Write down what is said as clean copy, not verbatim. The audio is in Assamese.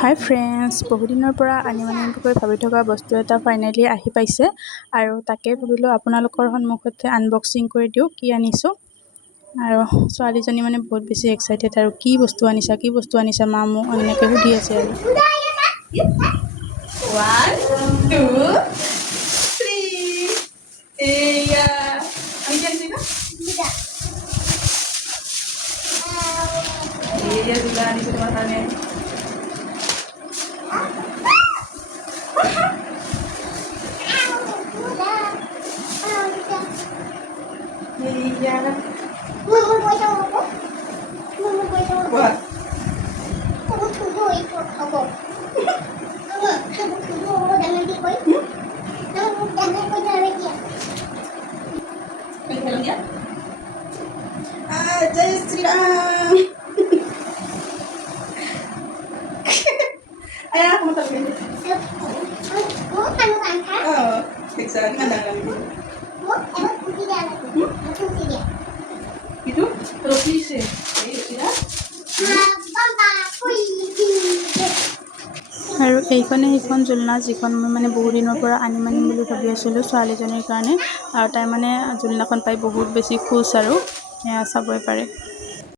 হাই ফ্ৰেণ্ডছ, বহুদিনৰ পৰা আনিবলৈ ভাবি থকা বস্তু এটা ফাইনেলি আহি পাইছে আৰু তাকে ভাবিলোঁ আপোনালোকৰ সন্মুখতে আনবক্সিং কৰি দিওঁ কি আনিছোঁ। আৰু ছোৱালীজনী মানে বহুত বেছি এক্সাইটেড আৰু কি বস্তু আনিছা মা মোক এনেকৈ সুধি আছে আৰু। 1, 2, 3. Iya. Ini kan sih, Kak? Iya, sudah di situ makannya. Iya. Buat. Helmnya? Jai Sri Ram. Ayah, kamu tahu ini? Oh, bisa ngadang dulu. Itu roti sih. Iya. আৰু এইখনে সেইখন জোলনা যিখন মই মানে বহুত দিনৰ পৰা আনিম বুলি ভাবি আছিলোঁ ছোৱালীজনীৰ কাৰণে। আৰু তাই মানে জোলনাখন পাই বহুত বেছি খুচ আৰু এয়া চাবই পাৰে।